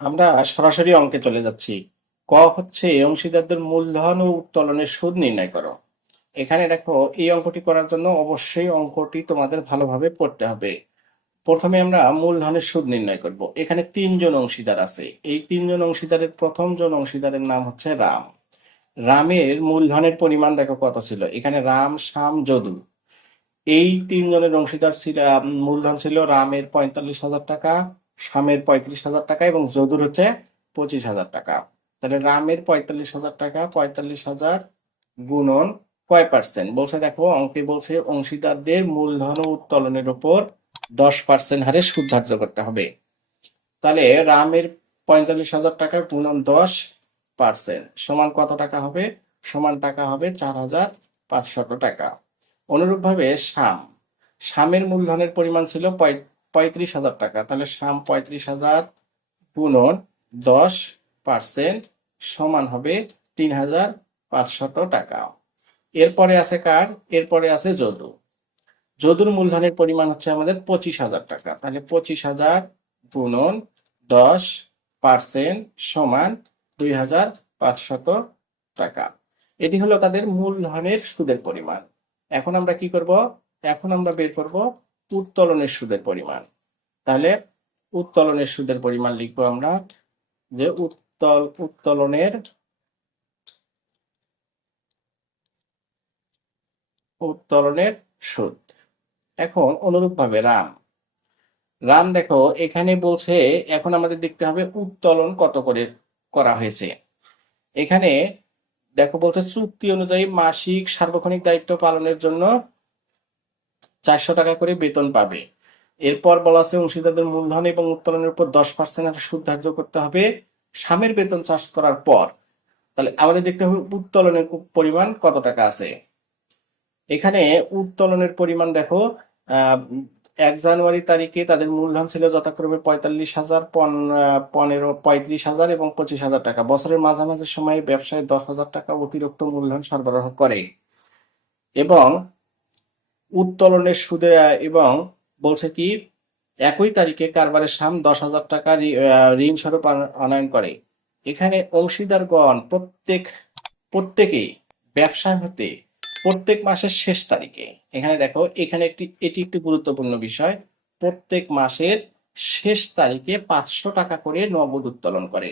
আমরা সরাসরি অঙ্কে চলে যাচ্ছি। ক হচ্ছে অংশীদারদের মূলধন ও উত্তোলনের সুদ নির্ণয় করো। এখানে দেখো, এই অঙ্কটি করার জন্য অবশ্যই অঙ্কটি তোমাদের ভালোভাবে পড়তে হবে। প্রথমে আমরা মূলধনের সুদ নির্ণয় করব। এখানে তিনজন অংশীদার আছে। এই তিনজন অংশীদারের প্রথম জন অংশীদারের নাম হচ্ছে রাম। রামের মূলধনের পরিমাণ দেখো কত ছিল। এখানে রাম, শ্যাম, যদু, এই তিনজনের অংশীদার ছিল। মূলধন ছিল রামের 45,000 টাকা, শ্যামের 35,000 টাকা এবং যদুর হচ্ছে 25,000 টাকা। তাহলে রামের 45,000 টাকা, 45,000 গুণন কয় পার্সেন্ট বলছে, দেখো অঙ্কে বলছে অংশীদারদের মূলধন ও উত্তোলনের উপর 10% হারে সুদ ধার্য করতে হবে। তাহলে রামের 45,000 টাকা গুণন 10% সমান কত টাকা হবে? সমান টাকা হবে 4,500 টাকা। অনুরূপভাবে শ্যামের মূলধনের পরিমাণ ছিল 35,000 টাকা। তাহলে শ্যাম 35,000 গুণন 10% সমান হবে 3,500 টাকা। এরপরে আছে কার? এরপরে আছে যদু। যদুর মূলধনের পরিমাণ হচ্ছে আমাদের 25,000 টাকা। তাহলে 25,000 গুণন 10% সমান 2,500 টাকা। এটি হলো তাদের মূলধনের সুদের পরিমাণ। এখন আমরা কি করব? এখন আমরা বের করব উত্তোলনের সুদের পরিমাণ। তাহলে উত্তোলনের সুদের পরিমাণ লিখবো আমরা, যে উত্তোলনের সুদ। এখন অনুরূপভাবে রাম দেখো এখানে বলছে, এখন আমাদের দেখতে হবে উত্তোলন কত করে করা হয়েছে। এখানে দেখো বলছে চুক্তি অনুযায়ী মাসিক সার্বক্ষণিক দায়িত্ব পালনের জন্য 400 টাকা করে বেতন পাবে। এরপর বলা আছে অংশীদারদের মূলধন এবং উত্তোলনের উপর 10% সুদ ধার্য করতে হবে স্বামীর বেতন চার্জ করার পর। তাহলে আমাদের দেখতে হবে উত্তোলনের পরিমাণ কত টাকা আছে। এখানে উত্তোলনের পরিমাণ দেখো, 1 জানুয়ারি তারিখে তাদের মূলধন ছিল যথাক্রমে 45,000, 35,000 এবং 25,000 টাকা। বছরের মাঝামাঝি সময়ে ব্যবসায় 10,000 টাকা অতিরিক্ত মূলধন সরবরাহ করে এবং উত্তোলনের সুদে এবং বলছে কি, একই তারিখে কারবারের সাম 10,000 টাকা ঋণ স্বরূপ আনয়ন করে। এখানে অংশীদারগণ প্রত্যেকেই ব্যবসা হতে প্রত্যেক মাসের শেষ তারিখে, এখানে দেখো এখানে এটি একটি গুরুত্বপূর্ণ বিষয়, প্রত্যেক মাসের শেষ তারিখে 500 টাকা করে নগদ উত্তোলন করে।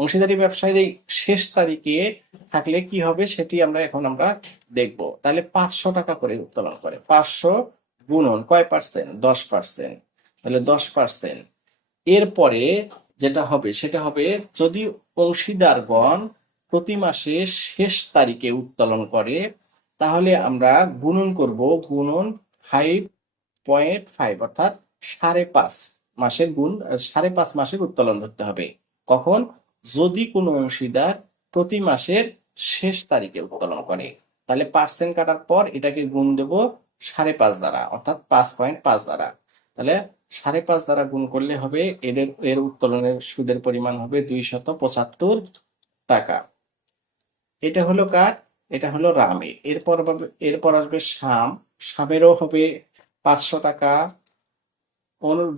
অংশীদারি ব্যবসায়ের এই শেষ তারিখে থাকলে কি হবে সেটি আমরা দেখব। তাহলে 500 টাকা করে উত্তোলন করে। 500 গুণন কয় পার্সেন্ট? 10%। তাহলে 10%। এরপরে যেটা হবে সেটা হবে, যদি অংশীদারগণ প্রতি মাসে শেষ তারিখে উত্তোলন করে, তাহলে আমরা গুণন করব, গুণন 5.5, অর্থাৎ 5.5 মাসের 5.5 মাসের উত্তোলন ধরতে হবে। কখন? যদি কোনো অংশীদার প্রতি মাসের শেষ তারিখে উত্তোলন করে। তাহলে পার্সেন্ট কাটার পর এটাকে গুণ দেব 5.5 দ্বারা, অর্থাৎ 5.5 দ্বারা। তাহলে 5.5 দ্বারা গুণ করলে হবে এর উত্তোলনের সুদের পরিমাণ হবে 275 টাকা। এটা হলো কার? এটা হলো রামে। এরপর আসবে শ্যামেরও হবে 500 টাকা।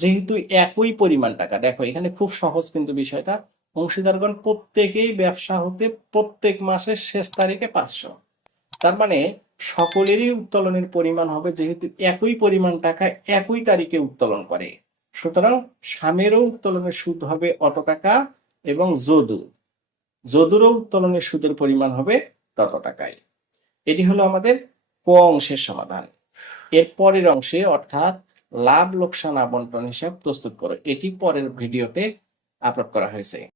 যেহেতু একই পরিমাণ টাকা, দেখো এখানে খুব সহজ কিন্তু বিষয়টা, অংশীদারগণ প্রত্যেকেই ব্যবসা হতে প্রত্যেক মাসের শেষ তারিখে 500, তার মানে সকলেরই উত্তোলনের পরিমাণ হবে, যেহেতু একই পরিমাণ টাকা একই তারিখে উত্তোলন করে, সুতরাং স্বামীরও উত্তোলনের সুদ হবে অত টাকা এবং যদুরও উত্তোলনের সুদের পরিমাণ হবে তত টাকায়। এটি হলো আমাদের ক অংশের সমাধান। এর পরের অংশে, অর্থাৎ লাভ লোকসান আবন্টন হিসাব প্রস্তুত করো, এটি পরের ভিডিওতে আপলোড করা হয়েছে।